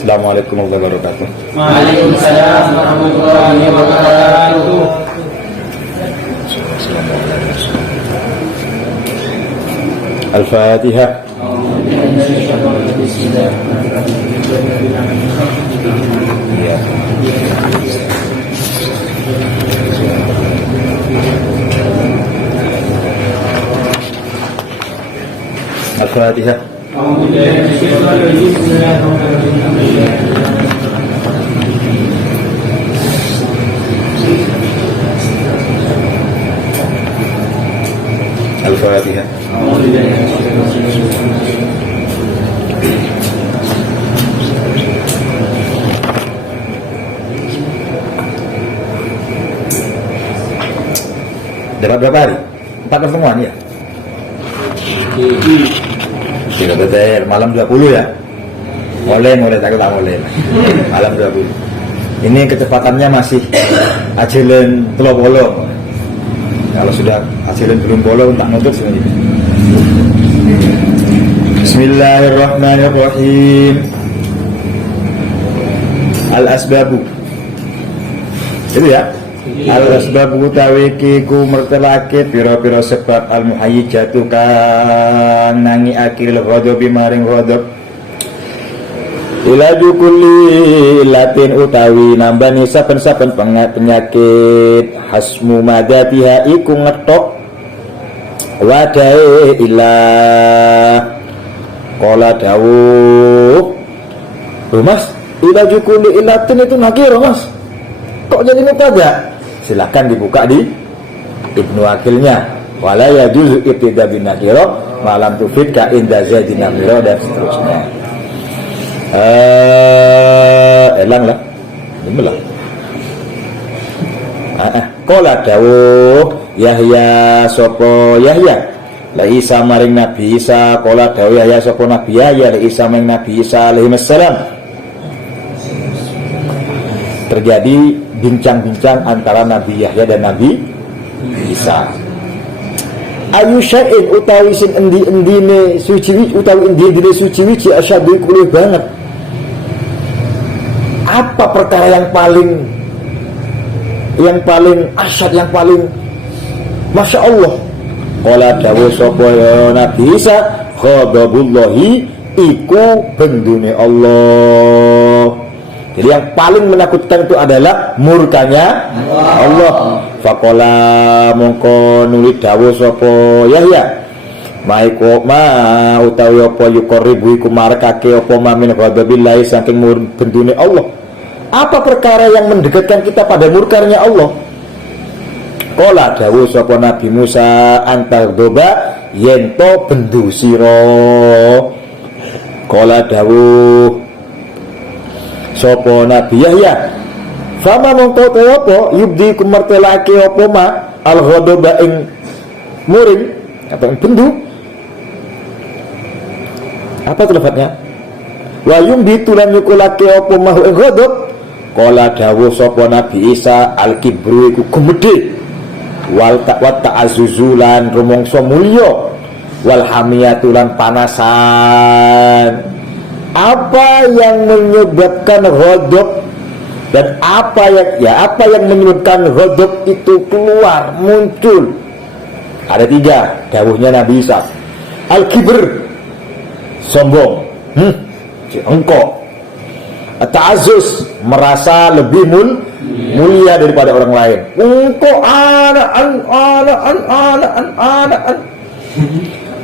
Assalamualaikum warahmatullahi wabarakatuh. Waalaikumsalam warahmatullahi wabarakatuh. Al-Fatihah. Al-Fatihah. Al-Fatihah. Dapat berapa hari? 4 pertemuan ya? Tidak betul, malam 20 ya? Boleh, tak boleh. Malam 20. Ini kecepatannya masih ajilen telur bolong. Kalau sudah ajilen belum bolong, tak nutup sebenarnya. Bismillahirrahmanirrahim. Al-asbabu. Itu ya? Al-asbabu tawiki ku mertelake pira-pira sebab al-muhayyijatu kang nangi akil ghadabi maring ghadab. Ilaju kulli latin utawi nambani saben-saben penyakit hasmu madatiha iku ngetok wadae ilah qala dawuh. Mas, ilaju kulli latin itu nakir Mas, kok jadi mubtada? Silakan dibuka di Ibnu Akilnya. Wala yajuzu ibtida bin nakira malam tufid ka inda zaidin nakira dan seterusnya. Elang lah. Bener lah. Qala dawuh Yahya sapa Yahya la Isa maring Nabi Isa. Qala dawuh Yahya sapa Nabi Yahya la Isa maring Nabi Isa alaihi wassalam. Terjadi bincang-bincang antara Nabi Yahya dan Nabi Isa. Ayu syai'in utawi sin endi-endine suci utawi endi-endine suci wici asyadu kulih banget. Apa perkara yang paling asyad, yang paling Masya Allah? Qala dawuh sapa ya Nabi Isa, ghadabullahi iku bendune Allah. Jadi yang paling menakutkan itu adalah murkanya Allah. Faqala mongko nuli dawuh sapa Yahya, maiku ma utawi apa yuqribu iku marekake apa mamin ghadabillahi saking bendune Allah. Apa perkara yang mendekatkan kita pada murkanya Allah? Qala dawuh sapa Nabi Musa antagdoba yento bendu sira. Qala dawuh sapa Nabi Yahya, fama mongko apa yubdi kumartelake apa ma al-ghadaba ing muring atau ing bendu. Apa itu lafadznya? Wa yumdi tulan yukulake apa ma ing ghadab. Qala dawuh sapa Nabi Isa al-kibru iku gumedhe wal ta'azzuzulan rumangsa mulya wal hamiyatulan panasan. Apa yang menyebabkan ghadab dan apa yang menyebabkan ghadab itu keluar muncul? Ada 3 dawuhnya Nabi Isa. Al-kibr, sombong, engkau. Ta'azzuz, merasa lebih mulia daripada orang lain. Engkau anak.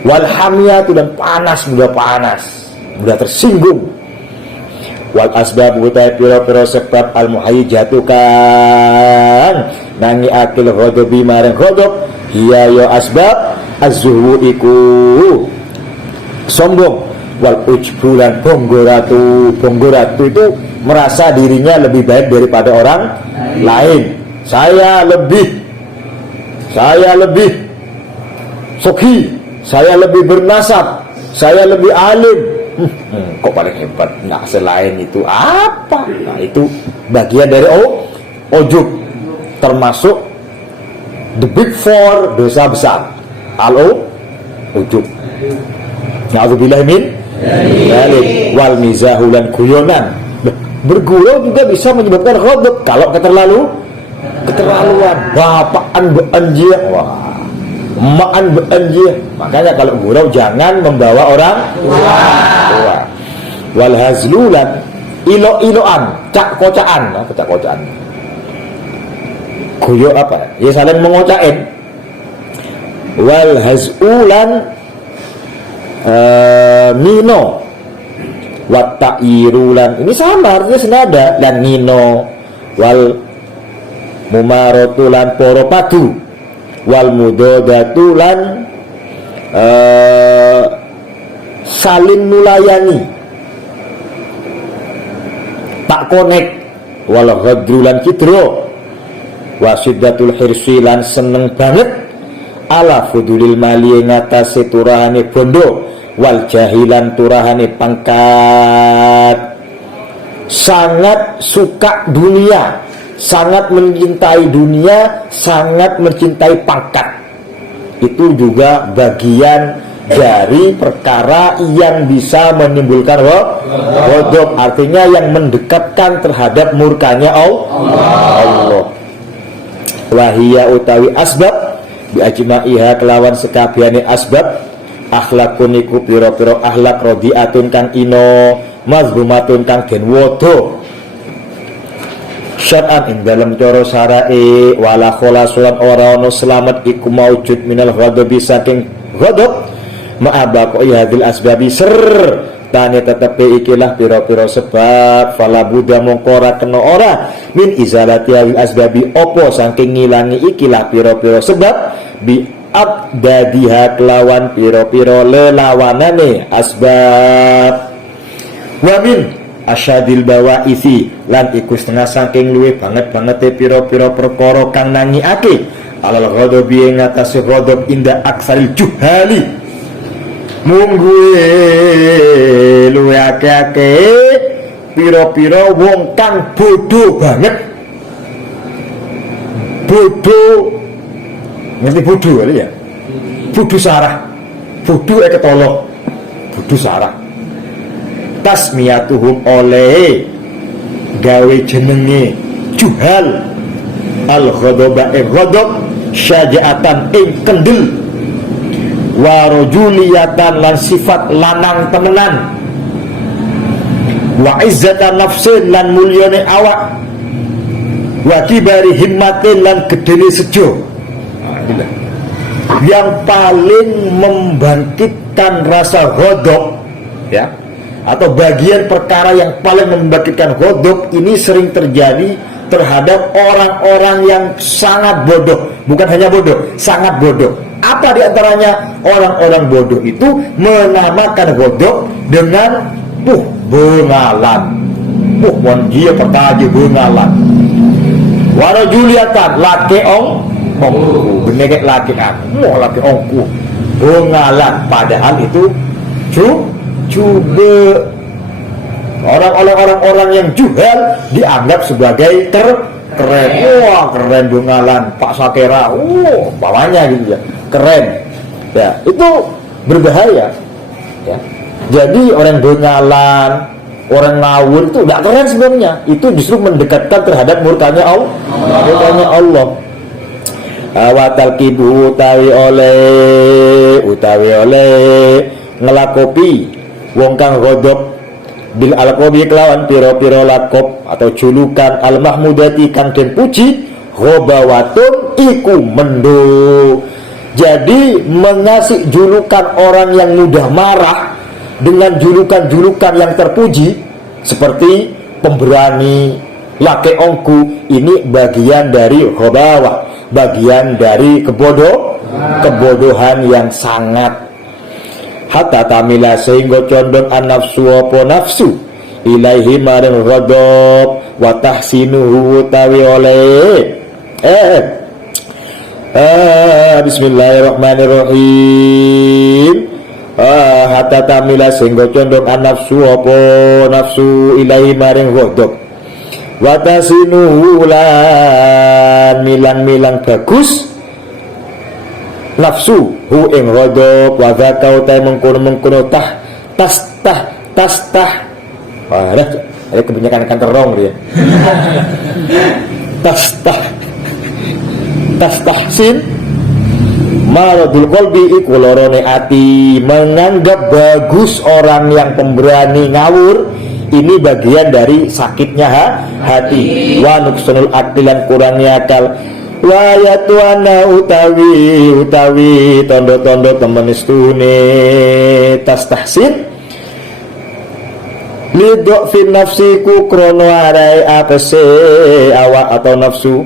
Wal hamiyatu dan panas, mudah tersinggung. Wal asbab utai pira-pira sebab al muhayyijatu kan nangi akil ghadabi marang ghadab hiya ya asbab az-zuhwu iku sombong. Wal ujbu dan bonggoratu itu merasa dirinya lebih baik daripada orang lain. Saya lebih sokhi, saya lebih bernasab, saya lebih alim. Kok paling hebat? Nah, selain itu apa? Nah, itu bagian dari ujub, termasuk the big 4 dosa besar. Ujub. Na'udzubillah min dzalik wal mizahu lan guyonan Bergurau juga bisa menyebabkan ghadab kalau keterlaluan. Bapaan beanjir, wah, emaan beanjir. Makanya kalau gurau jangan membawa orang tua. Wal hazlulan, ilo-iloan, cak-kocaan, cak-kocaan. Guyo apa? Ya saling mengocain. Wal hazulan, nino, wattairulan, ini sama artinya senada. Dan nino, wal mumarotulan poro padu, wal mudodatulan saling nulayani, tak konek, wal ghadrulan kidro, wasidatul hirsilan seneng banget, ala fudulil mali ngatasi turahane bondo, wal jahilan turahane pangkat, sangat suka dunia, sangat mencintai dunia, sangat mencintai pangkat. Itu juga bagian dari perkara yang bisa menimbulkan ghadab, artinya yang mendekatkan terhadap murkanya Allah. Wahia utawi asbab bi ajma'iha kelawan sekabiane asbab, akhlakun iku pira-pira akhlak radiatun kang ino, mazlumatun kang den wodo syar'an ing dalam cara syara'i, wala kholasan ora ono selamat iku maujud minal ghadabi saking ghadab, ma'abaqo hadil asbabi tane tetepe ikilah pira-pira sebab, fala buddha mongko ora kena ora min izalati hadil asbabi opo saking ngilangi ikilah pira-pira sebab, bi abdadiha kelawan pira-pira lelawanane asbab, wa min asyadil bawaisi lan iku setengah saking luwe banget pira-pira perkara kang nangiake alal ghadabi ing atase ghadab inda aksaril juhali, mungguhe luwe akeh-akeh pira-pira wong kang bodoh banget. Bodoh, ngerti bodoh ya? Bodoh sarah, bodoh ketolong, bodoh sarah. Tasmiyatuhum oleh gawe jenenge juhal al ghadaba ghadab syaja'atan ing kendel, wa rajuliyatan lan sifat lanang temenan, wa izzatan nafsin lan mulyane awak, wa kibari himmatin lan gedene sejo. Yang paling membangkitkan rasa ghadab, ya, atau bagian perkara yang paling membangkitkan ghadab ini sering terjadi terhadap orang-orang yang sangat bodoh. Bukan hanya bodoh, sangat bodoh. Apa diantaranya? Orang-orang bodoh itu menamakan ghadab dengan bengalan. Wan dia pertaji bengalan. Warajuliatan laki ongku, benegek laki aku, mau laki ongku, bengalan. Padahal itu juga orang-orang yang juhal dianggap sebagai keren. Wah, keren bengalan Pak Sakera, bawahnya gitu ya, keren ya. Itu berbahaya ya. Jadi orang bengalan, orang ngawur itu tidak keren sebenarnya. Itu justru mendekatkan terhadap murkanya Allah. Awatal kibu utawi oleh ngelakopi wong kang ghadab bil alqabi kelawan pira-pira lakop atau julukan al mahmudati kang den puji, ghabawatun iku mendo. Jadi mengasih julukan orang yang mudah marah dengan julukan-julukan yang terpuji seperti pemberani, laki ongku, ini bagian dari ghabawah, bagian dari kebodohan yang sangat. Hatta tamila sehingga condong an-nafsu apa nafsu ilaihi maring ghadab wa tahsinuhu tawi oleh bismillahirrahmanirrahim. Hatta tamila sehingga condong an-nafsu apa nafsu ilaihi maring ghadab wa tahsinuhu lan milang-milang bagus nafsu hu ing ghadab wa zakau ta mengkono tas Ada kebanyakan terong dia. Tahsin maradul qalbi iku lorone ati, menganggap bagus orang yang pemberani ngawur ini bagian dari sakitnya hati. Wa nuksunul akdilan kurangnya akal. Wa yatuana utawi tondo-tondo temen istune tahsin lidok fin nafsiku krono arai apese awak atau nafsu.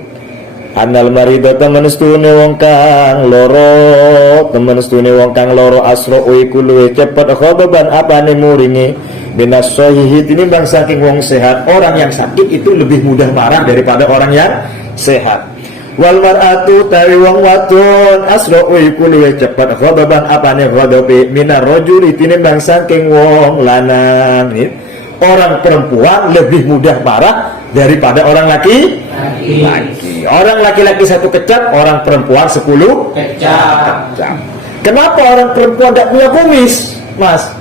Anal marido temen stune wong kang loro asro iku luwe cepet khodoban apane muringi binas sohihi tinimbang saking wong sehat. Orang yang sakit itu lebih mudah marah daripada orang yang sehat. Wal mar'atu tawi wong wadon asro iku luwe cepet khodoban apane khodobe minar rajuli tinimbang saking wong lanang. Orang perempuan lebih mudah marah daripada orang laki. Orang laki-laki 1 kecap, orang perempuan 10 kecap. Kenapa orang perempuan tidak punya kumis, Mas?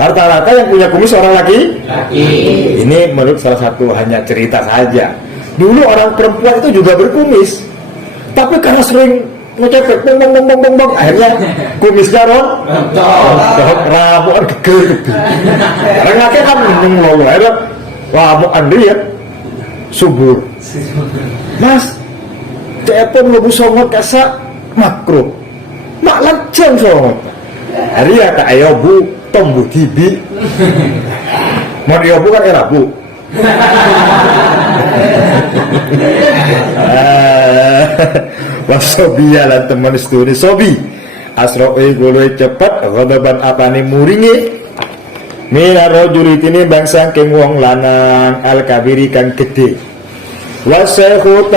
Rata-rata yang punya kumis orang laki. Ini menurut salah satu hanya cerita saja. Dulu orang perempuan itu juga berkumis, tapi karena sering ngecepet bong, akhirnya kumisnya rontok, ramuan geger. Orang laki kan ngomong akhirnya ramuan Andri ya subur. Mas, telepon lebu songot kasa makro, mak lancang songot. Hari ya tak ayo bu, tombu tibi. Mau dia bukan era bu. Wasobia lan teman studi sobi asro'i guloi cepet ghadaban apane muringi mina rajuli tini bangsa keng wong lanang al kabiri kang gede wasyekhu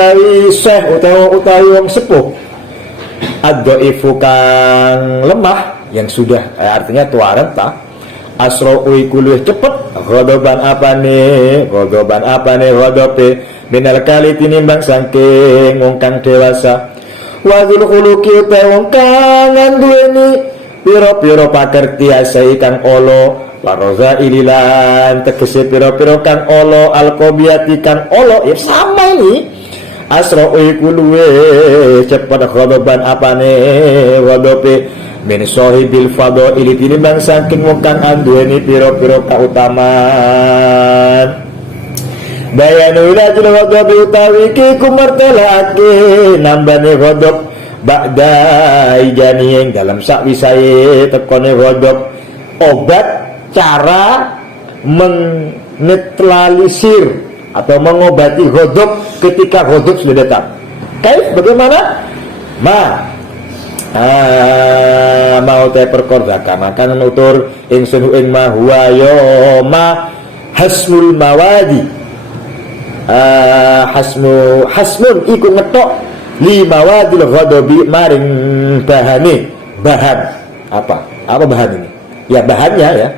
syekh utawi wong sepuh ad-dhaifu kang lemah yang sudah artinya tua renta asro'i guloi cepet ghadaban apane ghadabe minal kali tini bangsa keng wong kang dewasa wadul khuluki wong kang duweni piro-piro pakerti asai kang olo laroza ililan tegese piro-piro kang olo alqobiyati kang olo ya sama ini asro iku luwe cepet khodoban apane wadope min sohibil fadhaili tinimbang saking wong kang duweni piro-piro kautamaan. Bayanu ilajil ghadabi utawi ki kumartelake nambane ghadab ba'da ijani yang dalam sakwisae tekone ghadab. Obat cara menetralisir atau mengobati ghadab ketika ghadab sudah datang. Kaif bagaimana? Mau te perkordakan akan nutur ingsun ing ma huwa yo ma hasmul mawadi. Hasmun iku ngetok lima wadil ghadabi maring bahan apa bahan ini ya bahannya ya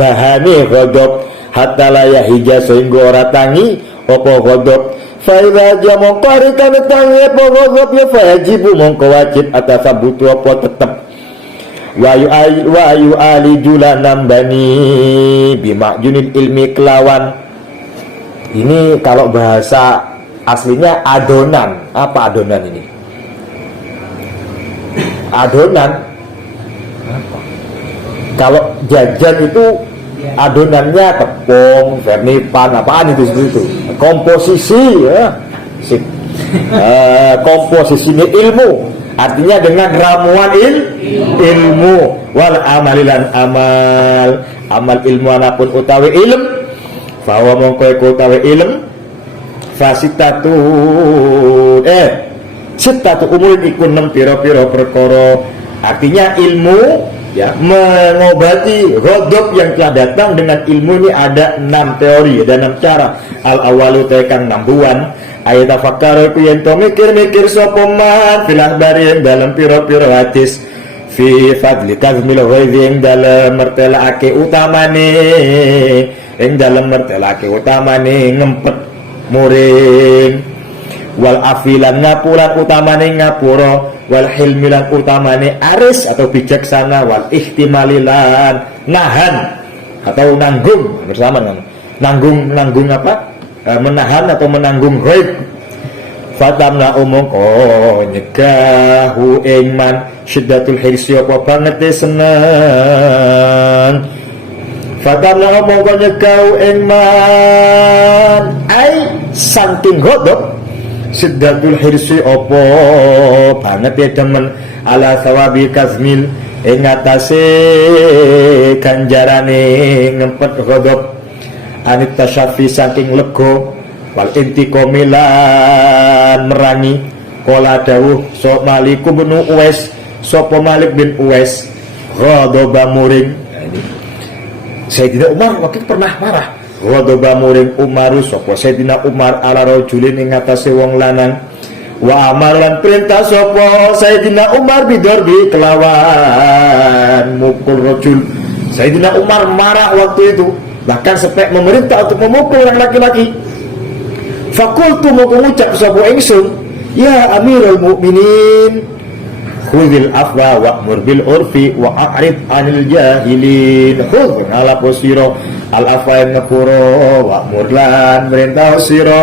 bahane ghadab hatta la yahija sehingga ora tangi apa ghadab fa idza jamon qarikan tangi apa ghadab ya fajibu mongko wajib atasabutu apa tetep wa yu ali julanam bani bimajunil ilmi kelawan. Ini kalau bahasa aslinya adonan. Apa adonan ini? Adonan apa? Kalau jajan itu adonannya tepung, vernipan, apaan itu seperti itu. Komposisi ya. Komposisi ini ilmu. Artinya dengan ramuan ilmu wal amalilan amal ilmu anapun utawi ilm bahwa mongko utawi ilm fasitatu sitatu umur iku 6 pira-pira perkara. Artinya ilmu ya mengobati ghadab yang telah datang dengan ilmu ini ada 6 teori, ada 6 cara. Al awalu tekan 6 buan ayat tafakkar ku yen to mikir-mikir sapa man fil akhbari dalam pira-pira hadis fi fadli kazmil ghaibin dalam mertelaake utamane ing dalam mertelake utamane ngempet muring wal afilan ngapuran utamane ngapura wal hilmilan utamane aris atau bijaksana wal ihtimalilan nahan atau nanggung bersama dengan nanggung apa? Menahan atau menanggung ghaib. Fatamna umongko nyegahu ingman syiddatul hirsi apa banget seneng. Fatamna umongko nyegahu ingman ai saking godok syiddatul hirsi apa banget demen ala sawabi kazmil ing atase ganjarane ngempet godok anit tasyafi saking lego wal intikomilan merangi kola dawuh so Maliku bin Uwais sopo Malik bin Uwais ghadaba muring. Sayyidina Umar waktu pernah marah ghadaba muring Umaru sopo Sayyidina Umar ala rajulin ing atase wong lanang wa amalan perintah sopo Sayyidina Umar bidorbi kelawan mukul rajul. Sayyidina Umar marah waktu itu, bahkan sampai memerintah untuk memukul yang laki-laki. Fakultu mau mengucap sapa ingsun, ya Amirul Mukminin, khudhil afwa wa'mur bil urfi wa a'rid 'anil jahilin. Khudh ala posiro al afwa yang ngepuro wa'mur lan merintah sira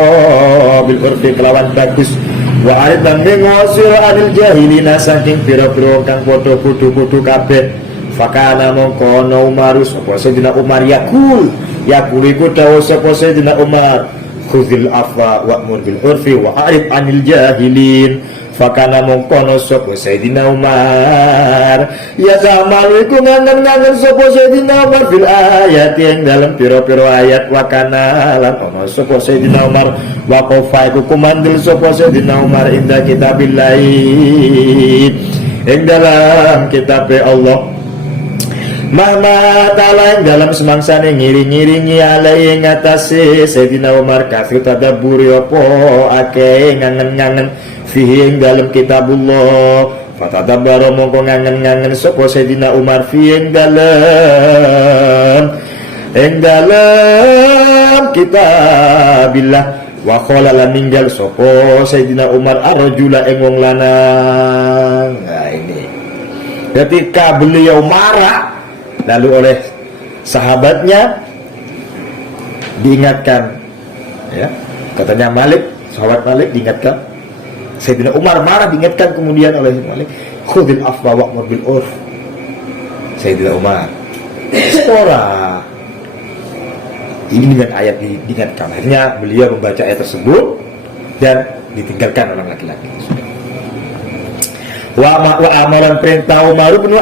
bil urfi kelawan bagus wa a'rid lan ngosiro 'anil jahilin saking pira-pira kang padha-padha kabeh. Fakana mongkono Umar sapa Sayyidina Umar yakul iku dawuh sapa Sayyidina Umar khudhil afwa wa'mur bil urfi wa a'rid 'anil jahilin. Fakana mongkono sapa Sayyidina Umar ya zaman iku ngangen-ngangen sapa Sayyidina Umar bil ayat yang dalam pira-pira ayat wakana lan ono sapa Sayyidina Umar waqafa iku kumandel sapa Sayyidina Umar inda kitabillahi ing dalam kitab Allah Mama ta'ala dalam semangsane ngiring-ngiringi alai ngatasi Sayyidina Umar kafir tadabburi apa akeh ngangen-ngangen fihi ing dalam kitabullah fatadabbara mongko ngangen-ngangen sapa Sayyidina Umar fihi ing dalam kitabillah wa qala lan ninggal sapa Sayyidina Umar ar-rajula ing wong lanang. Nah ini ketika beliau marah lalu oleh sahabatnya diingatkan, ya katanya Malik, sahabat Malik diingatkan, Sayyidina Umar marah diingatkan kemudian oleh Malik, khudhil afwa wa'mur bil urf. Sayyidina Umar spora ini dengan ayat diingatkan, akhirnya beliau membaca ayat tersebut dan ditinggalkan orang laki-laki. Wa amalan perintah Umar bin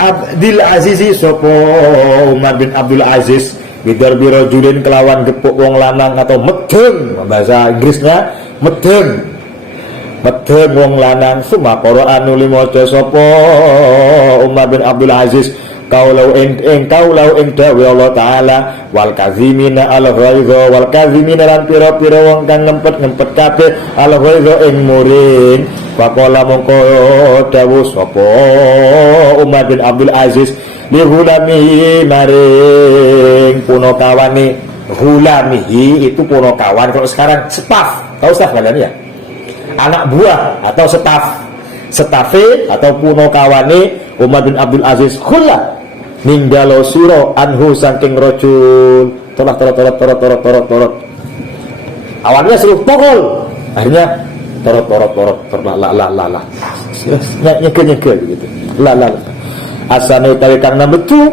Abdul Aziz sopo Umar bin Abdul Aziz bidar birojulin kelawan gepuk wong lanang atau medeng bahasa Inggrisnya medeng wong lanang suma Quran nuli maca sopo Umar bin Abdul Aziz kaulau ing dawe Allah taala wal kazimina al ghaidha wal kazimina lan pira-pira wong kang ngempet kabeh al ghaidha ing muring. Faqala mongko dawuh sapa Umar bin Abdul Aziz li hulamihi maring punakawane. Hulamihi itu punakawan, kalau sekarang staf, tahu staf kalian ya, anak buah atau stafe atau punakawane Umar bin Abdul Aziz khula ninggalo sira anhu saking rajul torot awalnya suruh pokol, akhirnya torot la nyegel gitu la asane utawi kang nambetu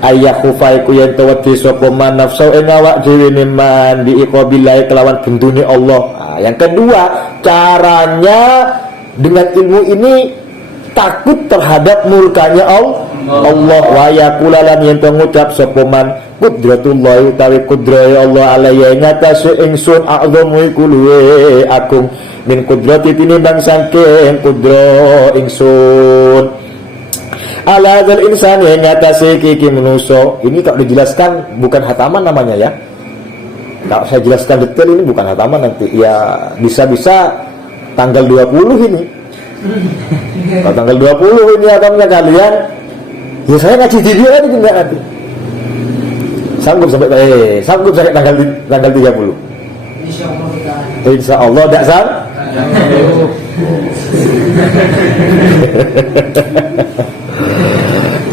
ayah khufaiku yen tawati sapa man nafsu ing awak dhewe man bi iqabillahi kelawan bendune Allah. Nah, yang kedua caranya dengan ilmu ini takut terhadap murkanya Allah wa yaqulalan yen ngucap sapa man qudratullah utawi kudrahe Allah alaiya ngatasi ingsun a'dhamu iku luwe agung min kudrati tinimbang saking kudra ingsun ala dzal insan yang ngatasi kiki manusa. Ini kalau dijelaskan bukan hataman namanya ya, kalau saya jelaskan detail ini bukan hataman nanti ya bisa-bisa tanggal 20 ini kalau tanggal 20 ini hatamnya kalian ya saya ngaji di dia ini enggak nanti sanggup sampai tanggal 30 insya Allah tidak sang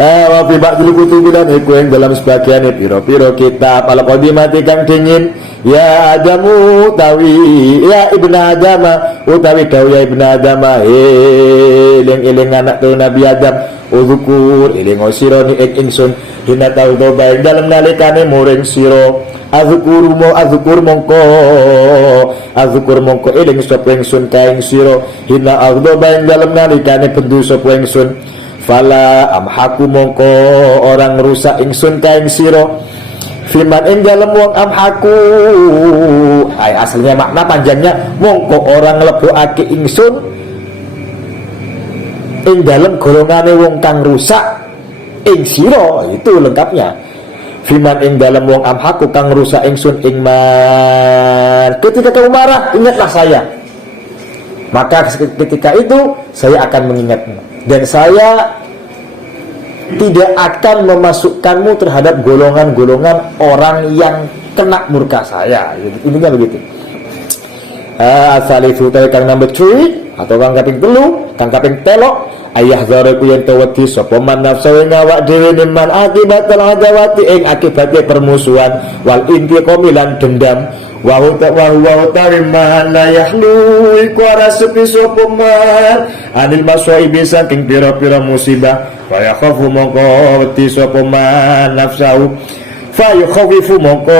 wa fi ba'dil kutubilan iku ing dalam sebagian pira-pira kitab al-qadimati kang dingin ya Adamu utawi ya ibnu Adam utawi dawuh ya ibnu Adam eling-eling anak tu Nabi Adam uzkur eling sira ni ingsun dina taudo bae dalem nalikane muring sira azkur mongko eling sapa ingsun kaing sira hina taudo bae dalem nalikane bendu sapa ingsun fala amhaku mongko orang rusak ingsun kaing sira firman ing dalem wong amhaku ay aslinya makna panjangnya mongko orang lebokake ingsun ing dalem golongane wong kang rusak ing sira itu lengkapnya firman ing dalem wong amhaku kang rusak ingsun ing man ketika kamu marah ingatlah saya maka ketika itu saya akan mengingatmu dan saya tidak akan memasukkanmu terhadap golongan-golongan orang yang kena murka saya. Intinya begitu. Asalifu kang number 3 atau kang kaping 3, kang kaping 3 ayah zareku yen tawati sapa man nafsu ing awak dhewe man akibat adawati ing akibate permusuhan wal intiqam lan dendam wa man la yahlu iku rasepi sapa man anil masaibi saking pira-pira musibah wa yakhafu mongko wedi sapa man nafsu fa yukhawifu mongko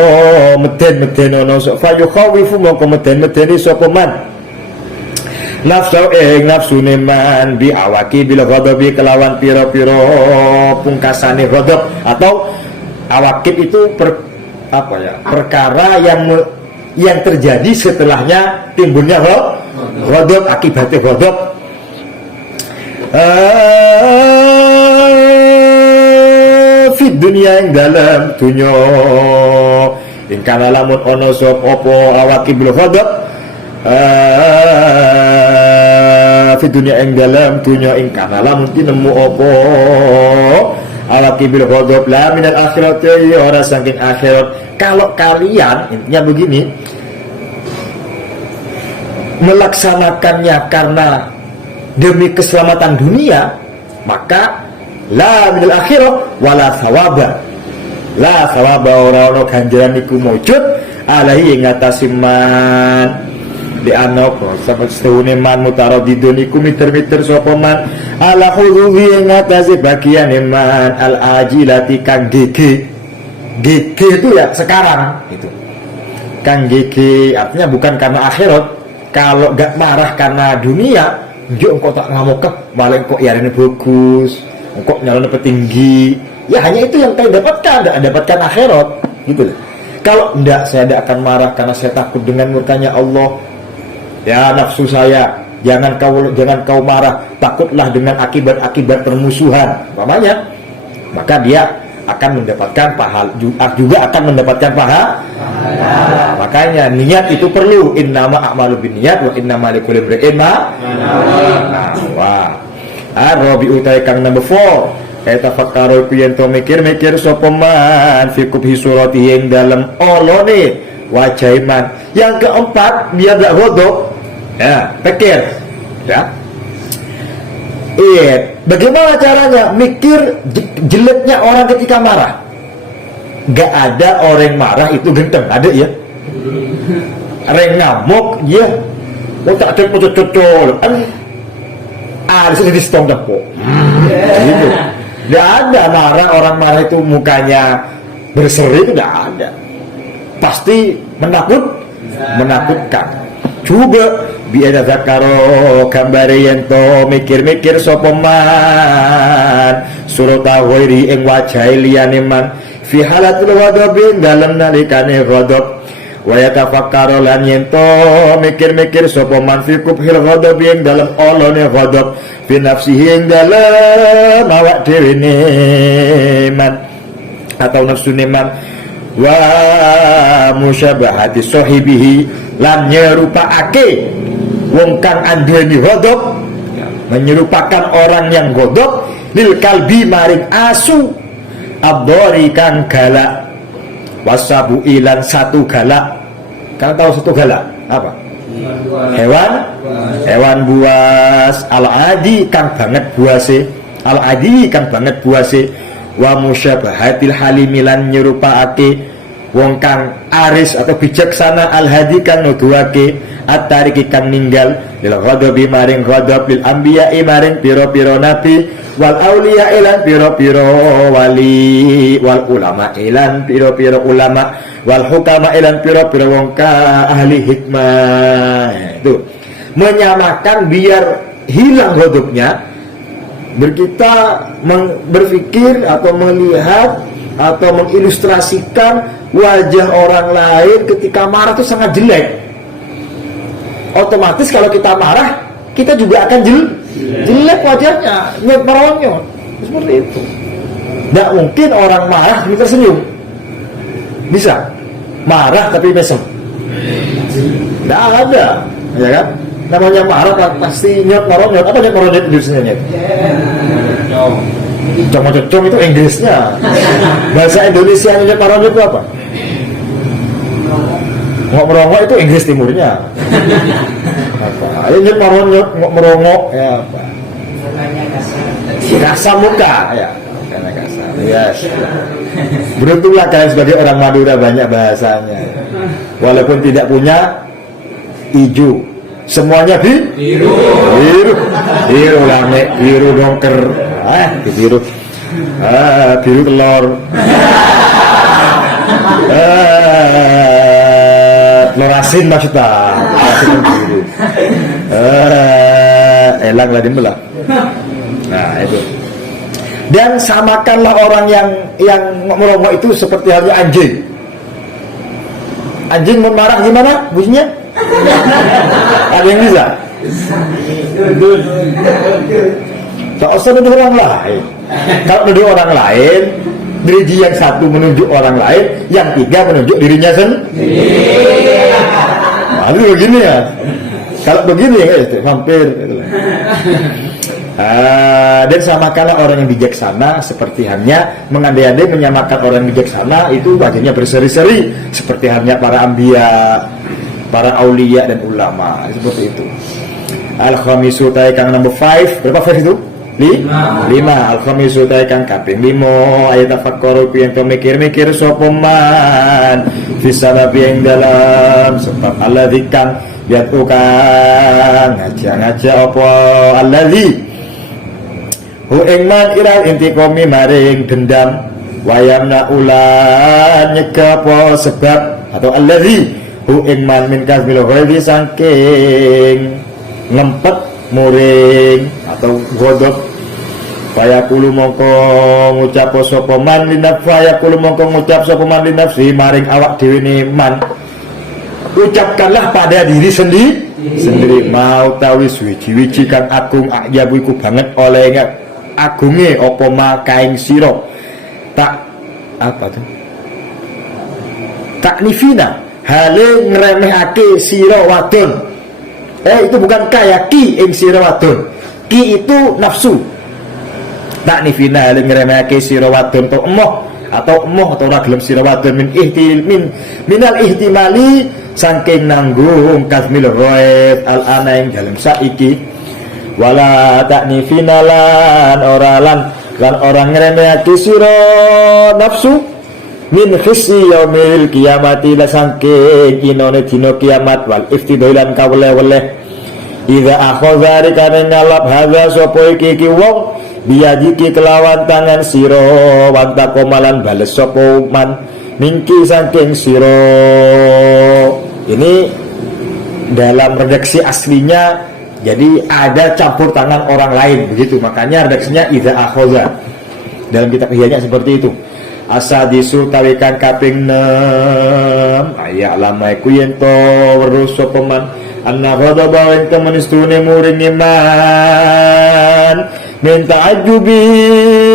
meden-meden ono fa yukhawifu mongko meden-medeni sapa man nafsu nafsune man bi awaki bil ghadabi kelawan pira-pira pungkasane ghadab atau awakib itu perkara yang terjadi setelahnya timbulnya ghadab akibatnya ghadab fi dunia yang dalam dunya ing kana lamun ana sapa apa awakib bil ghadab fi dunia yang dalam dunia ing kana lamun tinemu apa awakib bil ghadab la minal akhirati ora saking akhirat. Kalau kalian intinya begini melaksanakannya karena demi keselamatan dunia maka la minal akhirah wala thawaba la thawaba ora ganjaran iku mujud alaihi ing atase man di anok sampai setune man mutaradidun iku miter-miter sapa man ala khudhi ing atase bagian man al ajilati kang gege itu ya sekarang itu kang gege artinya bukan karena akhirat. Kalau gak marah karena dunia yo engkau tak ngamuk balik kok ya ini bagus engkau nyalon petinggi ya hanya itu yang kalian dapatkan tidak dapatkan akhirat gitu loh. Kalau enggak saya tidak akan marah karena saya takut dengan murkanya Allah ya nafsu saya jangan kau marah takutlah dengan akibat permusuhan umpamanya maka dia akan mendapatkan pahala juga akan mendapatkan pahala. Makanya niat itu perlu innama a'malu binniyat wa innama likulli imrin ma nawa. Arabi utai kang number 4 eta fakaro ku yen to mikir-mikir sapa man fi kubhi surati ing dalam olone wajah iman. Yang keempat biar gak godok ya pikir ya. Iya, bagaimana caranya mikir jeleknya orang ketika marah? Gak ada orang marah itu genteng, ada ya? Orang ngamuk, ya, mau tak cocok-cocok, ada sedih setong dapur. Gitu. Gak ada orang marah itu mukanya berseri itu gak ada. Pasti menakutkan. Coba biada zakaro gambare yen to mikir-mikir sapa man surat ghairi ing wajah liyane man fi halatul ghadab dalem nalikane ghadab wa yatafakkaru lan yen to mikir-mikir sapa man fi kubhil ghadab ing dalem olone ghadab fi nafsihi ing dalem awak dhewe ne man atau nafsune man wa musyabahati sahibihi lan nyerupake wong kang andeni ghadab menyerupakan orang yang ghadab lil kalbi maring asu abdori kang galak wasabu ilan satu galak. Kalian tahu satu galak apa? Hewan buas al adi kang banget buase al-adi kang banget buase, wa musyabahatil halimilan nyerupaake wong kang aris atau bijaksana, al-hadi kang nuduhake, at-tariki kang ninggal lil ghadabi maring ghadab, lil anbiya'i maring pira-pira nabi, wal auliya ilan pira-pira wali, wal ulama ilan pira-pira ulama, wal hukama ilan pira-pira wong ka ahli hikmah. Itu menyamakan biar hilang ghadabnya. Kita berpikir atau melihat atau mengilustrasikan wajah orang lain ketika marah itu sangat jelek. Otomatis kalau kita marah, kita juga akan jelek wajahnya, nyot-meronyot. Seperti itu. Tidak mungkin orang marah tapi tersenyum. Bisa? Marah tapi mesem? Tidak ada, ya kan? Namanya marah pasti nyot-meronyot. Apa nyot-meronyot Indonesianya itu? Cong-cong itu Inggrisnya. Bahasa Indonesia nyot-meronyot itu apa? Ngok-merongok itu Inggris timurnya. Apa? Ayo nyot-meronyot, ngok-merongok ya apa? Kasar muka ya. Karena kasar. Yes. Beruntunglah kalian sebagai orang Madura banyak bahasanya. Walaupun tidak punya hijau, semuanya biru, biru lame, biru dongker, biru, biru telur, telur asin maksudnya, asin biru, elang lah dimbelah. Nah itu. Dan samakanlah orang yang ngomong itu seperti halnya anjing. Anjing marah gimana bunyinya? Ada yang bisa? Tak usah nuduh orang lain. Kalau nuduh orang lain, diri yang satu menunjuk orang lain, yang tiga menunjuk dirinya sendiri. Nah, itu begini ya. Kalau begini ya, hampir. Dan samakanlah orang yang bijaksana seperti halnya mengandai-andai menyamakan orang yang bijaksana itu wajahnya berseri-seri seperti halnya para anbiya, para aulia dan ulama, seperti itu. Al-khamisu taikang number 5. Berapa verse itu? 5. Al-khamisu taikang kaping 5 ayat tafakkaru yang mikir-mikir sapa man fisabab yang dalam sebab alladzi kang yatu kang ngaja-ngaja apa alladzi hu ingman iral intiqami maring dendam wayamna ulan nyegah sebab atau alladzi hu ingman min kasbil ghairi saking ngempet muring atau godot fayaqulu mongko ngucap sapa man linaf fayaqulu mongko ngucap sapa man linafsi maring awak dhewe ne man ucapkanlah pada diri sendiri mau tawi suwi-wiji kang agung ayabu iku banget oleh agunge apa makaing sira tak apa tuh taknifina hale ngremehake sira wadon. Itu bukan kaya ki ing sira wadon. Ki itu nafsu. Taknifina hale ngremehake sira wadon to emoh atau ora gelem sira wadon minal ihtimali saking nanggung kasmil ghaib al ana ing dalem saiki wala taknifina lan orang ngremehake sira nafsu min khisi yaumil kiamati la saking inone dina kiamat wal iftidailan kawele-wele idza akhadha rikane ngalap hadza sapa iki wong biadiki kelawan tangan sira wanta komalan bales sapa man mingki saking sira. Ini dalam redaksi aslinya jadi ada campur tangan orang lain begitu, makanya redaksinya idza akhadha. Dalam kitab Ihya'nya seperti itu. Asadisu tawikan kaping 6 ayak lama iku yen to weruh sapa man anna ghadaba ing temen istune muring iman minta ajubi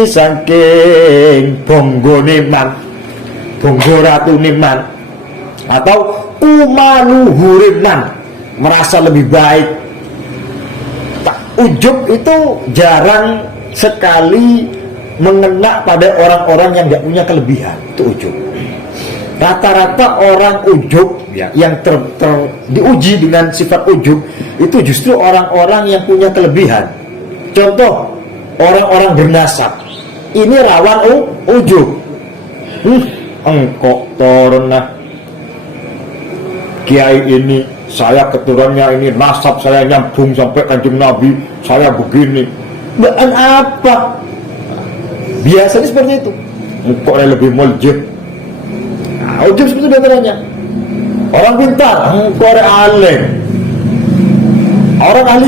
saking bonggone man bonggo ratune man atau kumaluhure man merasa lebih baik. Ujub itu jarang sekali mengena pada orang-orang yang tidak punya kelebihan. Itu ujub. Rata-rata orang ujub ya, yang diuji dengan sifat ujub itu justru orang-orang yang punya kelebihan. Contoh orang-orang bernasab ini rawan ujub. Engkau torna kiai ini, saya keturunannya ini, nasab saya nyambung sampai Kanjeng Nabi, saya begini. Dan apa? Biasanya seperti itu. Engkau lebih muljib. Nah, ujub seperti itu diantaranya. Orang pintar, engkau alim. Orang ahli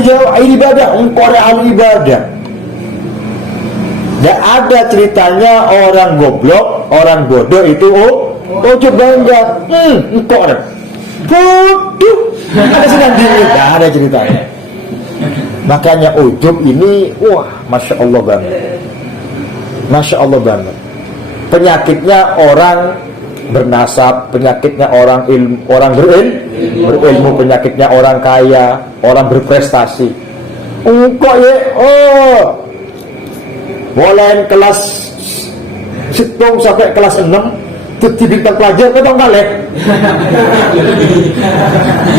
ibadah, engkau ahli ibadah. Dan ada ceritanya orang goblok, orang bodoh itu ujub bangga. Engkau ada bodoh. Ada sedang dingin, ada ceritanya. Makanya ujub ini, wah, masya Allah banget. Masya Allah banget. Penyakitnya orang bernasab, penyakitnya orang berilmu, penyakitnya orang kaya, orang berprestasi. Engkau ya, boleh kelas situng sampai kelas 6 jadi bintang pelajar kau tahu kali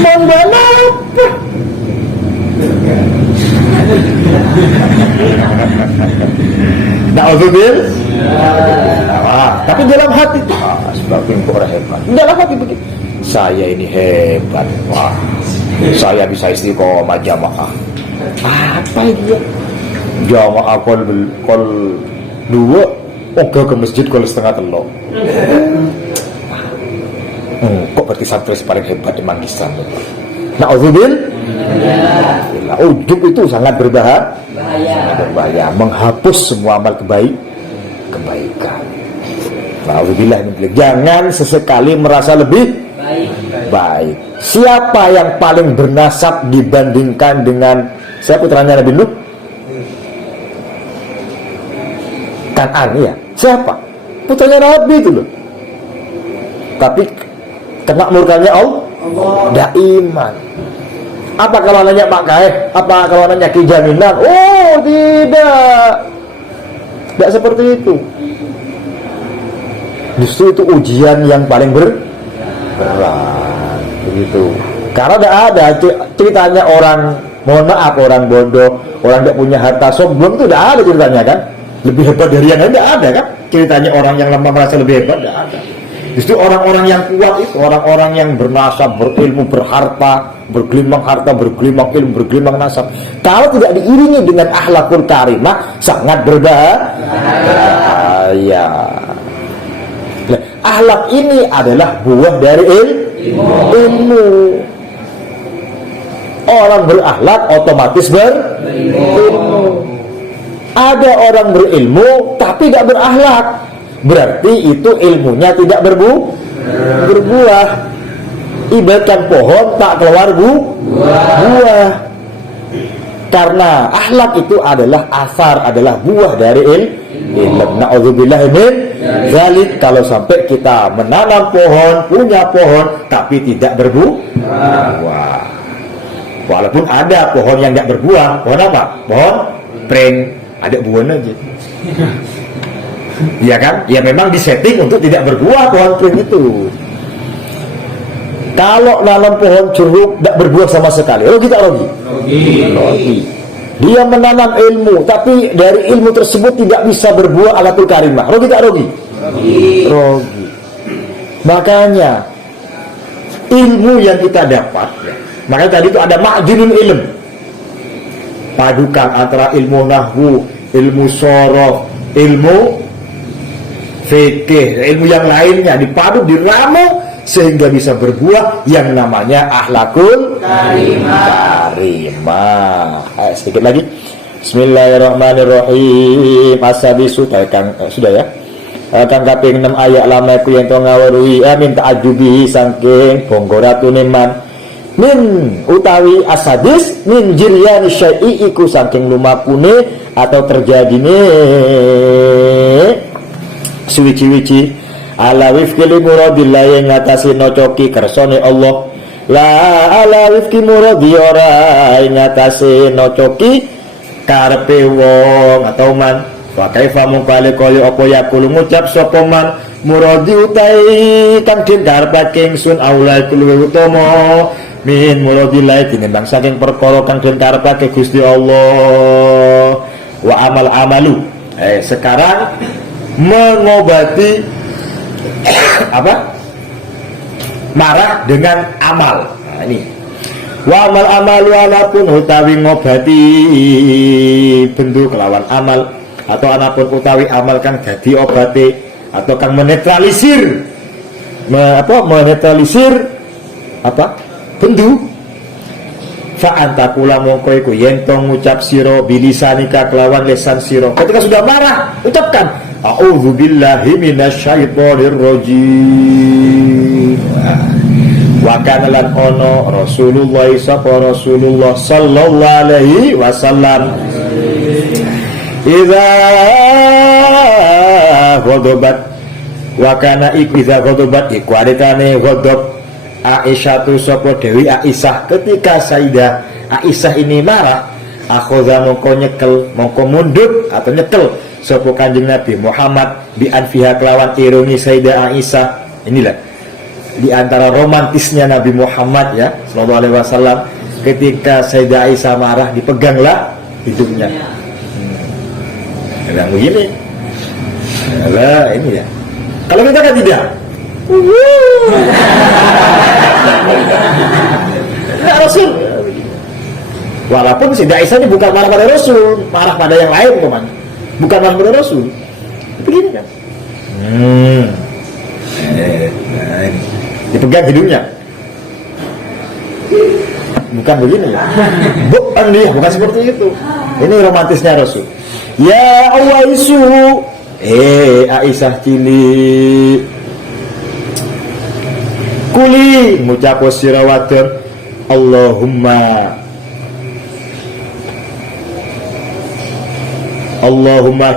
mana apa na'udzubil tapi dalam hati sebabnya kok orang hebat dalam hati begitu, saya ini hebat, wah saya bisa istiqomah jamaah. Apa dia jamaah kol 2 ke masjid kol setengah telok. Kok berarti santri paling hebat di Manggisa. Na'udzubil. Ujub itu sangat berbahaya, menghapus semua amal kebaikan. Na'udzubillah. Jangan sesekali merasa lebih baik. Siapa yang paling bernasab dibandingkan dengan siapa putranya Nabi Nuh? Kan'an, ya. Siapa? Putranya Nabi itu loh. Tapi kena murkanya Allah daiman. Apa kalau nanya Pak Kaeh? Apa kalau nanya Ki Jaminan? Oh, tidak. Tidak seperti itu. Justru itu ujian yang paling berat. Begitu. Karena tidak ada ceritanya orang, mohon maaf, orang bodoh, orang tidak punya harta sombong itu tidak ada ceritanya kan. Lebih hebat dari yang lain tidak ada kan. Ceritanya orang yang lemah merasa lebih hebat tidak ada. Justru orang-orang yang kuat itu orang-orang yang bernasab, berilmu, berharta, bergelimang harta, bergelimang ilmu, bergelimang nasab. Kalau tidak diiringi dengan akhlakul karimah, sangat berbahaya. Nah, akhlak ini adalah buah dari ilmu. Orang berakhlak otomatis berilmu. Ada orang berilmu tapi tidak berakhlak, berarti itu ilmunya tidak berbuah. Ibaratkan pohon tak keluar buah. Karena akhlak itu adalah asar, adalah buah dari ilmu. Na'udzubillah min dzalik. Kalau sampai kita menanam pohon, punya pohon tapi tidak berbuah. Walaupun ada pohon yang tidak berbuah, pohon apa? Pohon pring, ada buahnya aja. Iya kan? Ya memang disetting untuk tidak berbuah pohon pring itu. Kalau nanam pohon jeruk tidak berbuah sama sekali, rugi tak rugi? Rugi. Dia menanam ilmu, tapi dari ilmu tersebut tidak bisa berbuah akhlakul karimah, rugi tak rugi? Rugi. Makanya ilmu yang kita dapat, makanya tadi itu ada ma'junul ilm, padukan antara ilmu nahwu, ilmu sorof, ilmu fikih, ilmu yang lainnya dipadu, diramu sehingga bisa berbuah yang namanya akhlakul karimah. Sedikit lagi. Bismillahirrahmanirrahim. As-sadisu sudah ya. Kang kaping 6 ayat lama ku yang to ngaweruhi min ta'ajubi saking bonggoratune man. Min utawi asadis min jiryani syai'i iku saking lumapune atau terjadine suwici-wici ala wifki li muradillah yang ngatasi nocoki kersone Allah, la ala wifki muradi ora yang ngatasi nocoki karpe wong atau man. Wa kaifa mungkale kaya apa yakulu ngucap sapa man muradi utai kang den karepake ingsun aula iku luwih utama min muradillah tinimbang saking perkara kang den karepake Gusti Allah. wa amal amalu. Sekarang mengobati apa? Marah dengan amal. Nah, ini wa amal amalu alapun utawi ngobati bendu kelawan amal, atau anapun utawi amal kang dadi obate atau kang menetralisir menetralisir apa bendu. Fa antakula mongko iku yen to ngucap sira bilisanika kelawan lisan sira ketika sudah marah, ucapkan a'udzubillahi minasyaitonir rajim. Wa kana lan ono Rasulullah Rasulullah sallallahu alaihi wasallam idza ghadabat wa kana iku idza ghadabat iku adekane ghadab Aisyah tu sapa Dewi Aisyah ketika Sayyidah Aisyah ini marah, akhadha mongko nyekel mongko mundut atau nyekel sapa Kanjeng Nabi Muhammad bi anfiha kelawan irungi Sayyidah Aisyah. Inilah di antara romantisnya Nabi Muhammad ya sallallahu alaihi wasallam, ketika Sayyidah Aisyah marah dipeganglah hidungnya. Yang begini. Lah ini ya. Kalau kita kan tidak. Nah, Rasul. Walaupun Sayyidah Aisyah ini bukan marah pada Rasul, marah pada yang lain teman. Bukan marah pada Rasul. Begini kan. Nah, ini. Dipegang hidungnya. Bukan begini ya. Bukan dia, bukan seperti itu. Ini romantisnya Rasul. Ya Awaisu, Aisyah cilik. Kuli ngucap sira wadon Allahumma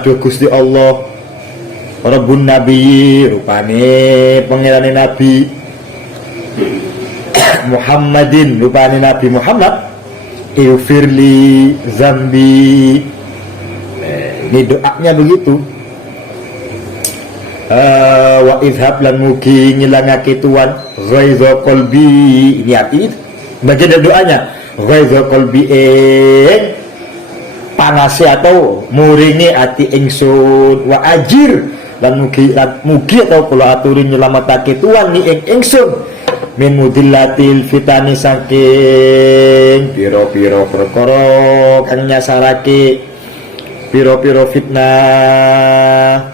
do Gusti Allah Rabbun Nabi, rupane pangerane Nabi Muhammadin, rupane Nabi Muhammad, ighfirli zambi. Ini doanya begitu. Wa idhab lan mugi ngilangake tuan ghaidha qalbi. Ini arti bagian dari doanya, ghaidha qalbi panase atau muringi ati ingsun, wa ajir lan mugi atau kula aturi nyelametake tuan ni ingsun min mudillatil fitani saking pira-pira perkara kang nyasarake pira-pira fitnah.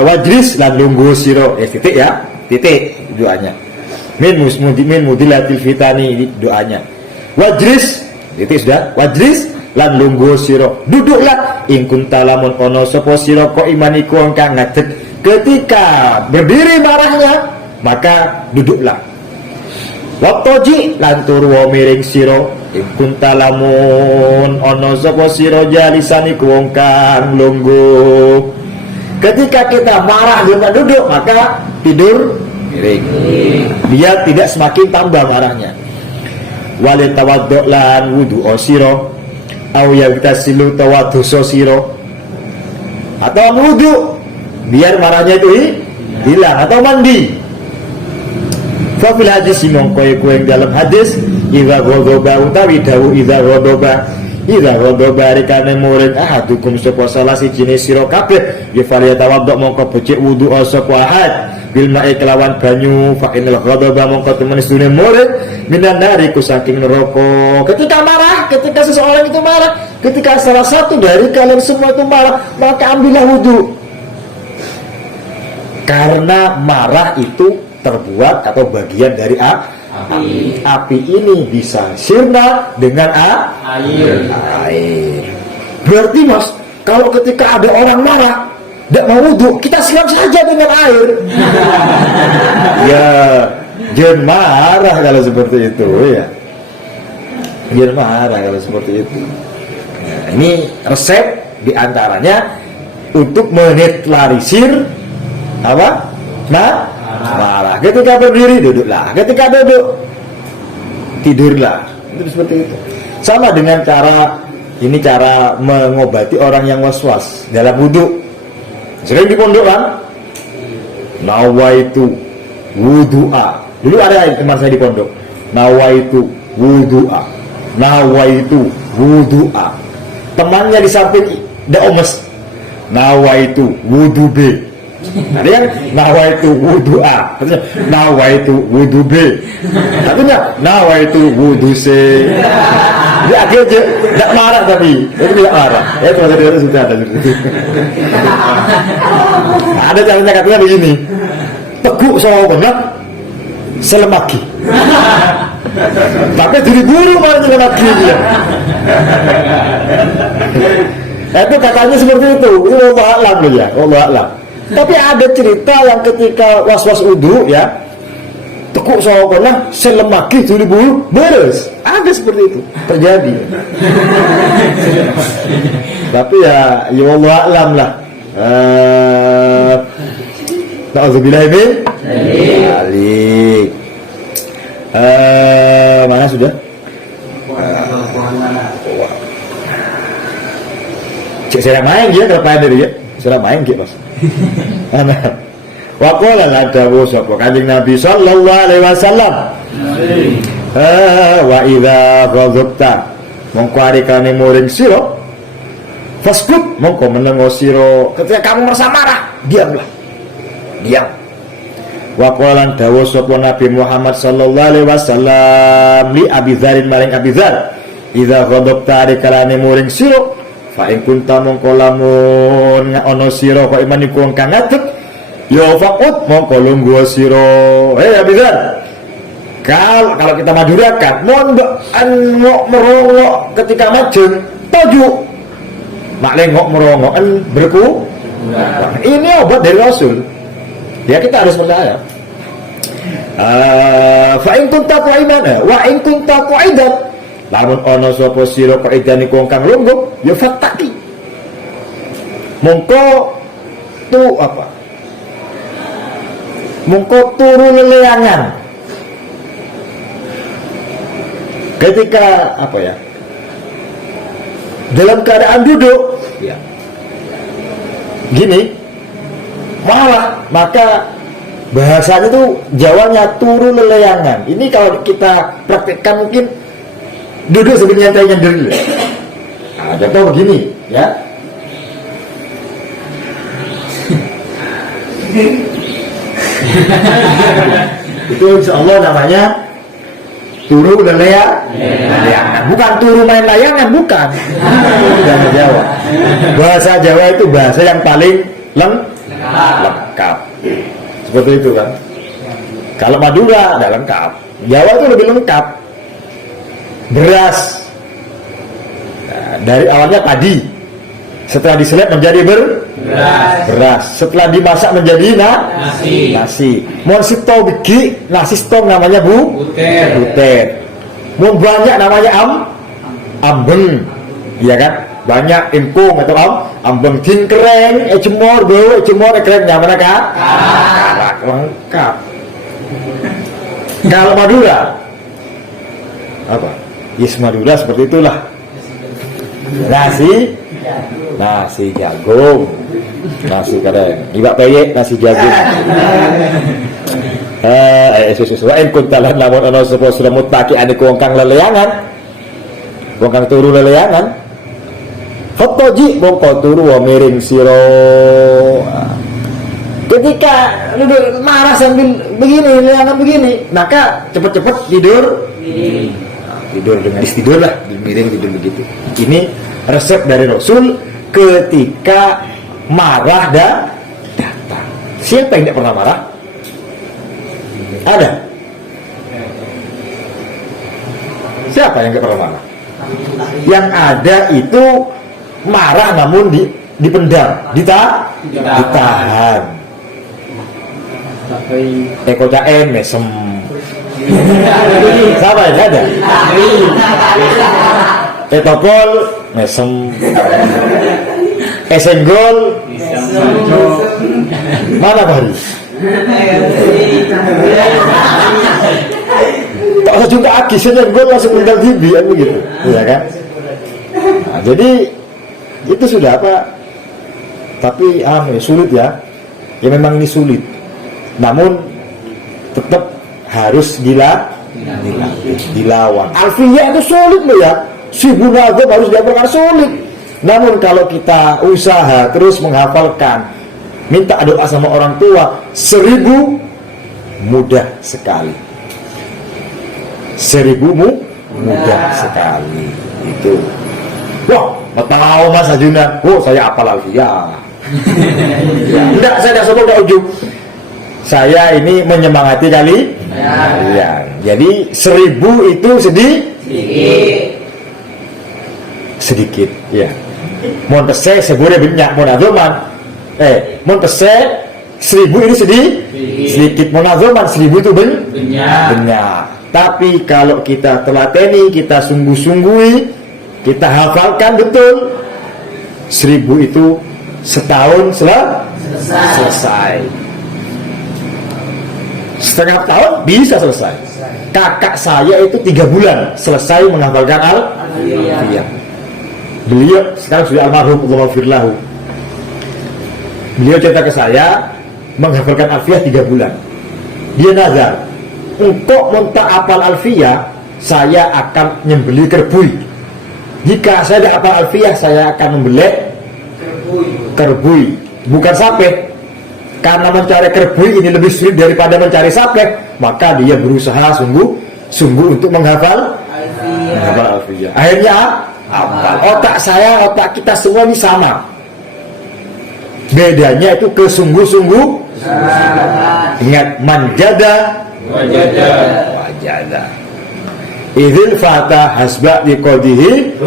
Wajlis lan lungguh sira, titik ya, titik doanya. Min mudillatil fitani, doanya. Wajlis, titik sudah. Wajlis lan lungguh sira, duduklah ing kunta lamun ana sapa sira kok iman iku kang ngadeg ketika berdiri marahnya, maka duduklah. Waqtoji lan turu miring sira ing kunta lamun ana sapa sira jalisan iku wong kang lungguh. Ketika kita marah dengan duduk, maka tidur miring, biar tidak semakin tambah marahnya. Wali tawaddu lan wudu sira au yagtasilu tawadduso sira, atau wudu biar marahnya itu hilang, atau mandi. Fa fil hadis mongko iku ing dalam hadis idza ghadaba utawi dawu idza ghadaba rikane murid ahadukum sapa salah siji sira kabeh ya faliyatawaddo mongko becik wudu sapa ahad bil ma'i kelawan banyu. Fa inal ghadaba mongko temen sedune murid minan nari ku saking neraka. Ketika marah, ketika seseorang itu marah, ketika salah satu dari kalian semua itu marah, maka ambillah wudu. Karena marah itu terbuat atau bagian dari api. Api ini bisa sirna dengan air. Berarti mas, kalau ketika ada orang marah tidak mau wudhu, kita siram saja dengan air. Ya, jangan marah kalau seperti itu ya. Jangan marah kalau seperti itu. Nah, ini resep diantaranya untuk menetralisir apa? Marah. Ketika berdiri duduklah, ketika duduk tidurlah. Itu seperti itu. Sama dengan cara mengobati orang yang was-was dalam wudhu. Sering di pondok kan, nawaitu wudu'a. Dulu ada teman saya di pondok, nawaitu wudu'a. nawaitu wudu'a. Temannya di samping dak omes, nawaitu wudu B. Ada yang nawaitu wudu'a, artinya nawaitu wudu B, artinya nawaitu wudu C. Dia akhirnya tidak marah, tapi itu tidak marah. Ya kalau dia sudah ada seperti itu. Ada caranya, katanya begini, teguk sama benar selemaki, tapi jadi guru malah selemaki dia. Itu katanya seperti itu. Itu Allah alam loh ya, Allah alam. Tapi ada cerita yang ketika was-was wudu ya, tekuk sahabatnya selemaki jadi bulu beres. Ada seperti itu terjadi. Tapi ya Allah alam lah. Na'udzubillah min dzalik. Mana sudah? Cek saya main dia berapa dari ya? Saya main gitu Mas. Wa qala la dawu sapa Kanjeng Nabi sallallahu alaihi wasallam. Wa idza ghadabta mongko arikane muring sira faskut mongko menengo sira ketika kamu merasa marah diamlah. Diam. Wa qala dawu sapa Nabi Muhammad sallallahu alaihi wasallam li Abi Dzar maring Abi Dzar idza ghadabta arikane muring sira fa in kunta mongko lamun ana sira kok iman iku kang ngadeg ya faqut mongko lungguh sira. Abi Dzar, kalau kita madurakan mondok ngok merongok ketika majeng toju makle ngok merongok berku. Ini obat dari Rasul ya, kita harus percaya. Fa in kunta qa'iman wa in kunta qa'idan, lamun ana sapa sira qa'idan iku kang lungguh ya fataki mongko tu apa mongko turu leleangan ketika apa ya, dalam keadaan duduk ya gini malah, maka bahasanya tuh Jawanya turu leleangan. Ini kalau kita praktekkan mungkin duduk sambil nyantai dulu. Nah, contoh begini ya. Itu insya Allah namanya turu leleangan, bukan turu main layangan, bukan. Bahasa Jawa. Bahasa Jawa itu bahasa yang paling lengkap. Seperti itu kan. Kalau Madura ada lengkap, Jawa itu lebih lengkap. Beras, nah, dari awalnya padi, setelah diselep menjadi beras, setelah dimasak menjadi nasi. Mau sito begi nasi stong namanya buter. Mau banyak namanya ambeng, ya kan? Banyak impung atau ambeng tingkereng, cemor bau, cemor keren namanya karak lengkap. Kalau Madura apa? Yes, Madura seperti itulah. Nasi jagung, nasi keren, iwak peyek, nasi jagung. Sesuai kuntalan lamun ana sapa sira mutaki ane wong kang leleangan, wong kang turu leleangan. Fotoji mongko turu wa miring sira. Ketika duduk marah sambil begini, leleangan begini, maka cepat-cepat tidur. Tidur dengan istidur lah, miring tidur begitu. Ini resep dari Rasul ketika marah datang. Siapa yang tidak pernah marah? Ada? Siapa yang tidak pernah marah? Yang ada itu marah namun dipendam, ditahan. Eko caen mesem. Siapa yang ada? Etopol mesem. Esenggol mana Bari? Tak usah juga akis senggol langsung meninggal tibi kan begitu, ya kan? Nah, jadi itu sudah apa? Tapi sulit ya. Ya memang ini sulit. Namun tetap harus dilawan. Alfiyah itu sulit loh ya. 1000 nazam harus dihafalkan, sulit. Namun kalau kita usaha terus menghafalkan, minta doa sama orang tua, 1000 mudah sekali. 1000 mudah sekali. Itu. Wah, mau tahu Mas Hajunan? Oh, saya hafal Alfiyah. Enggak, saya tidak sombong, tidak ujub. Saya ini menyemangati kalian. Jadi 1000 itu sedikit. Ya. Mon pese segure banyak, mon azoman. Mon pese 1000 ini sedikit. Mon azoman 1000 itu banyak. Tapi kalau kita telateni, kita sungguh-sungguhi, kita hafalkan betul, 1000 itu setahun selesai. Setengah tahun bisa selesai. Kakak saya itu 3 bulan selesai menghafalkan Alfiyah. Beliau sekarang sudah almarhum, Allah firlahu. Beliau cerita ke saya menghafalkan Alfiyah 3 bulan. Dia nazar, untuk minta hafal Alfiyah, saya akan menyembelih kerbui. Jika saya tidak hafal Alfiyah, saya akan membelek kerbui, bukan sapi. Karena mencari kerbui ini lebih sulit daripada mencari sapi, maka dia berusaha sungguh untuk menghafal Alfiyah. Akhirnya otak saya, otak kita semua ini sama. Bedanya itu kesungguh-sungguh. Ingat, manjada wajada. Idzil fata hasba liqadihi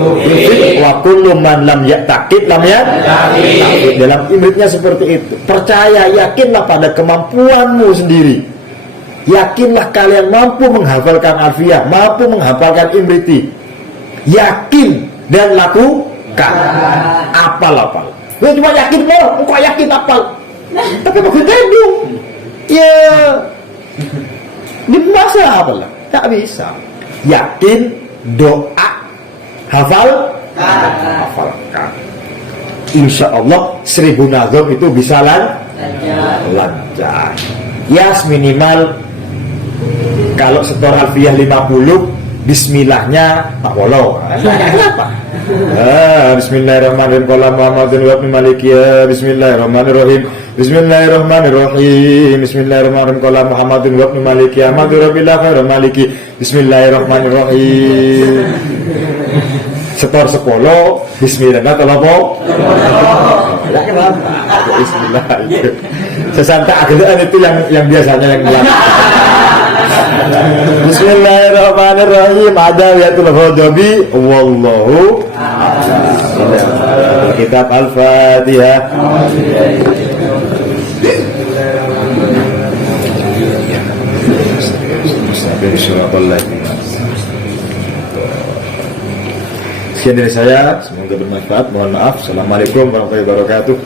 wa kullu man lam ya'taqid lam ya'taqid. Dalam imritnya seperti itu. Percaya, yakinlah pada kemampuanmu sendiri. Yakinlah kalian mampu menghafalkan Alfiyah, mampu menghafalkan imriti. Yakin dan lakukan. Apal. Lu cuma yakin mau, kok yakin apal. Tapi begitu dong. Ya. Di masa apa lah? Tak bisa. Yakin, doa, hafalkan. Insya Allah 1000 nazam itu bisa lancar. Ya minimal kalau setor Alfiyah 50, bismillahnya tak boleh. Kenapa? Bismillahirrahmanirrahim. Qala Muhammadun wa maliki ya. Bismillahirrahmanirrahim. Bismillahirrahmanirrahim. Bismillahirrahmanirrahim. Qala Muhammadun wa maliki ya. Madhurabillah khairu maliki. Bismillahirrahmanirrahim. Setor 10, bismillah tolong. Ya kenapa? Bismillah. Sesantai agelan itu yang biasanya yang melakukan. Bismillahirrahmanirrahim. Ada yatul ghadabi wallahu a'lam. Kitab Al-Fatihah. Sekian dari saya, semoga bermanfaat. Mohon maaf. Assalamualaikum warahmatullahi wabarakatuh.